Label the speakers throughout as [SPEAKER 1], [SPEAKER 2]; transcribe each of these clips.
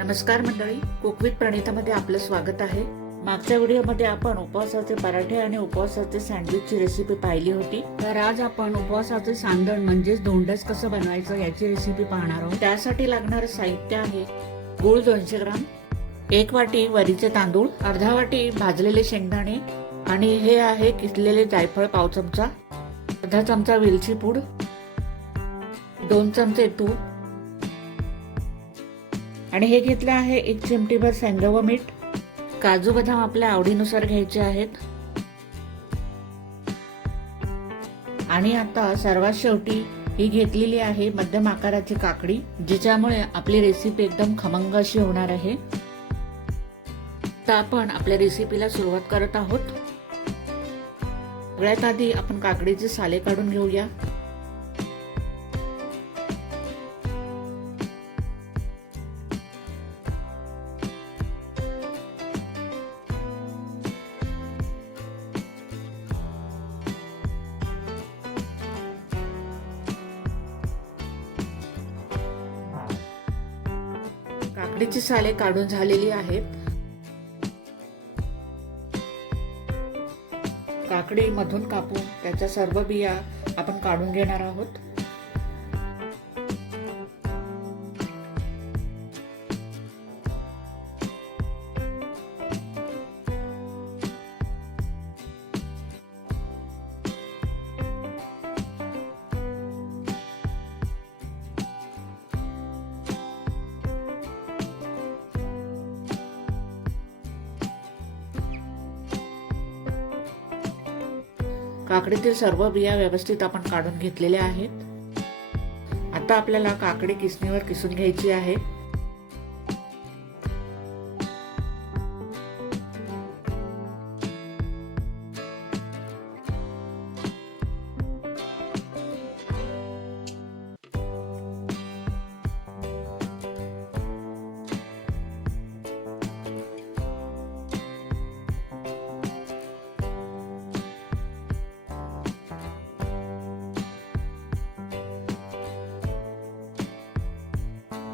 [SPEAKER 1] नमस्कार मंडळी कोकवित प्रणितामध्ये आपलं स्वागत आहे. मागच्या व्हिडिओमध्ये आपण उपवासाचे पराठे आणि उपवासाचे सँडविचची रेसिपी पाहिली होती. तर आज आपण उपवासाचे सांदण म्हणजेच दोंडस कसं बनवायचं याची रेसिपी पाहणार आहोत. त्यासाठी लागणारं साहित्य आहे गूळ दोनशे ग्राम एक वाटी वरीचे तांदूळ अर्धा वाटी भाजलेले शेंगदाणे आणि हे आहे किसलेले जायफळ पाव चमचा अर्धा चमचा वेलची पूड दोन चमचे तूप आणि हे घेतलं आहे एक चिमटीभर शेंगा व मीठ. काजू बदाम आपल्या आवडीनुसार घ्यायचे आहेत. आणि आता सर्वात शेवटी ही घेतलेली आहे मध्यम आकाराची काकडी जिच्यामुळे आपली रेसिपी एकदम खमंग अशी होणार आहे. तर आपण आपल्या रेसिपीला सुरुवात करत आहोत. सगळ्यात आधी आपण काकडीचे साले काढून घेऊया. काकडीची साले काढून झालेली आहेत काकडी मधून कापून त्याच्या सर्व बिया आपण काढून घेणार आहोत. काकडीतील सर्व बिया व्यवस्थित आपण काढून घेतलेल्या आहेत. आता आपल्याला काकडी किसणीवर किसून घ्यायची आहे.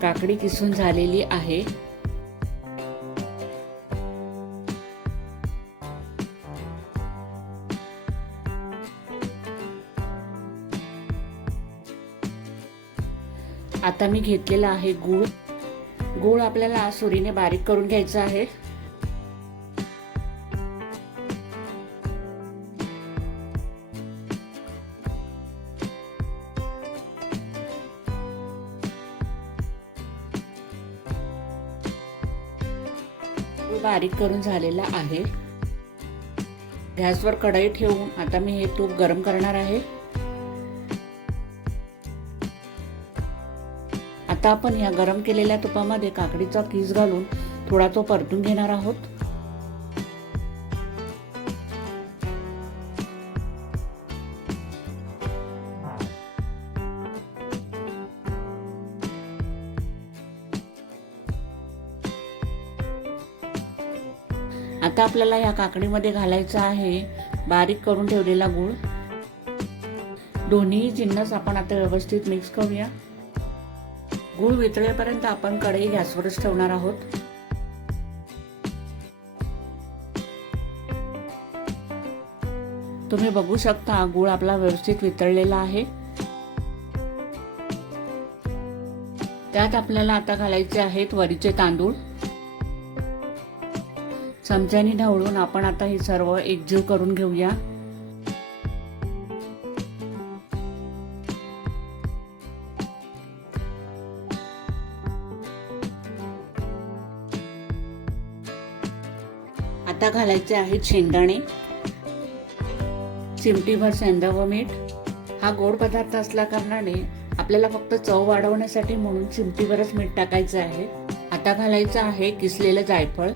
[SPEAKER 1] काकडी किसून झालेली आहे. आता मी घेतलेला आहे गूळ. गूळ आपल्याला सुरीने बारीक करून घ्यायचा आहे. बारीक करून झालेला आहे. गॅसवर कढई ठेवून आता मी हे तूप गरम करणार आहे. आता आपण या गरम केलेल्या तुपामध्ये काकडीचा किस घालून थोडा तो परतून घेणार आहोत. आता आपल्याला या काकडीमध्ये घालायचा आहे बारीक करून ठेवलेला गूळ. दोन्ही जिन्नस आपण आता व्यवस्थित मिक्स करूया. गूळ वितळेपर्यंत आपण कढई गॅसवरच ठेवणार आहोत. तुम्ही बघू शकता गूळ आपला व्यवस्थित वितळलेला आहे. त्यात आपल्याला आता घालायचे आहेत वरीचे तांदूळ. चमच्याने ढवळून आपण आता हे सर्व एकजीव करून घेऊया. आता घालायचे आहेत शेंगदाणे चिमटीभर सेंदा व मीठ. हा गोड पदार्थ असल्या कारणाने आपल्याला फक्त चव वाढवण्यासाठी म्हणून चिमटीभरच मीठ टाकायचं आहे. आता घालायचं आहे किसलेलं जायफळ.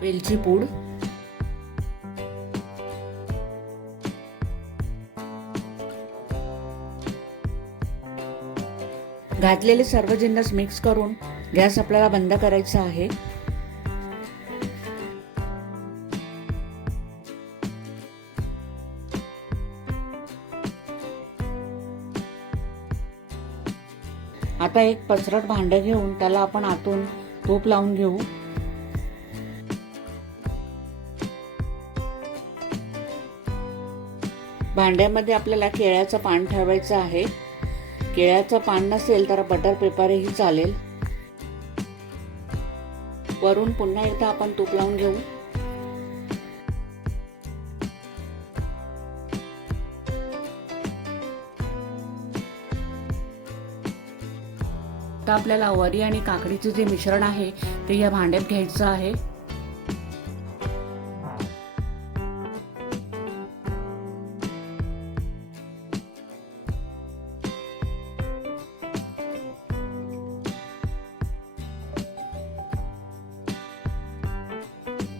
[SPEAKER 1] वेलची पूड. घातलेले सर्व जिन्नस मिक्स करून गॅस आपल्याला बंद करायचा आहे. आता आता एक पसरट भांडं घेऊन त्याला आपण आतून तूप लावून घेऊ. भांड्यामध्ये आपल्याला केळ्याचं पान ठेवायचं आहे. केळ्याचं पान नसेल तर बटर पेपरही चालेल. वरून पुन्हा एकदा आपण तूप लावून घेऊ. आता आपल्याला वरी आणि काकडीचं जे मिश्रण आहे ते या भांड्यात घ्यायचं आहे.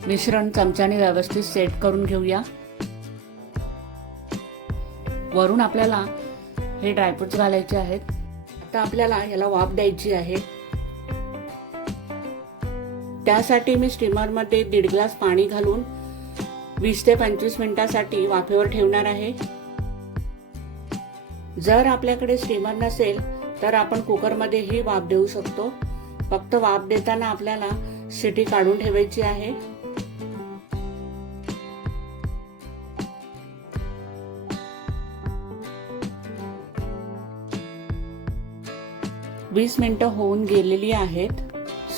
[SPEAKER 1] मिश्रण चमच्याने व्यवस्थित सेट करून घेऊया. वरून आपल्याला हे ड्रायफ्रुट्स घालायचे आहेत. आता आपल्याला याला वाफ द्यायची आहे. त्यासाठी मी स्टीमरमध्ये दीड ग्लास पाणी घालून वीस ते पंचवीस मिनिटासाठी वाफेवर ठेवणार आहे. जर आपल्याकडे स्टीमर नसेल तर आपण कुकरमध्येही वाफ देऊ शकतो. फक्त वाफ देताना आपल्याला शिटी काढून ठेवायची आहे. वीस मिनिटं होऊन गेलेली आहेत.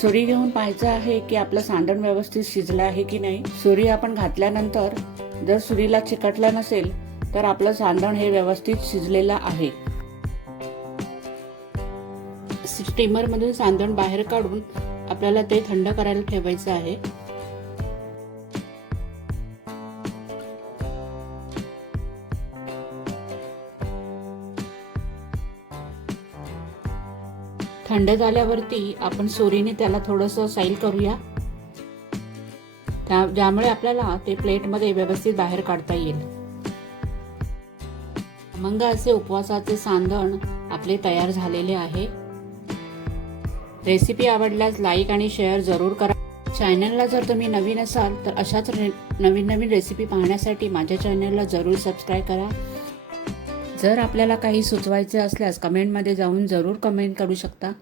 [SPEAKER 1] सुरी घेऊन पाहायचं आहे की आपलं सांडण व्यवस्थित शिजलं आहे की नाही. सुरी आपण घातल्यानंतर जर सुरीला चिकटलं नसेल तर आपलं सांदण हे व्यवस्थित शिजलेलं आहे. स्टीमरमधून सांदण बाहेर काढून आपल्याला ते थंड करायला ठेवायचं आहे. थंड झाल्यावरती आपण सोरीने त्याला थोडंसं साईल करूया. त्या ज्यामुळे आपल्याला ते प्लेटमध्ये व्यवस्थित बाहेर काढता येईल. मंग असे उपवासाचे सांदण आपले तयार झालेले आहे. रेसिपी आवडल्यास लाईक आणि शेअर जरूर करा. चॅनलला जर तुम्ही नवीन असाल तर अशाच रे- नवीन नवीन रेसिपी पाहण्यासाठी माझ्या चॅनलला जरूर सबस्क्राईब करा. जर आपल्याला काही सुचवायचे असल्यास कमेंटमध्ये जाऊन जरूर कमेंट करू शकता.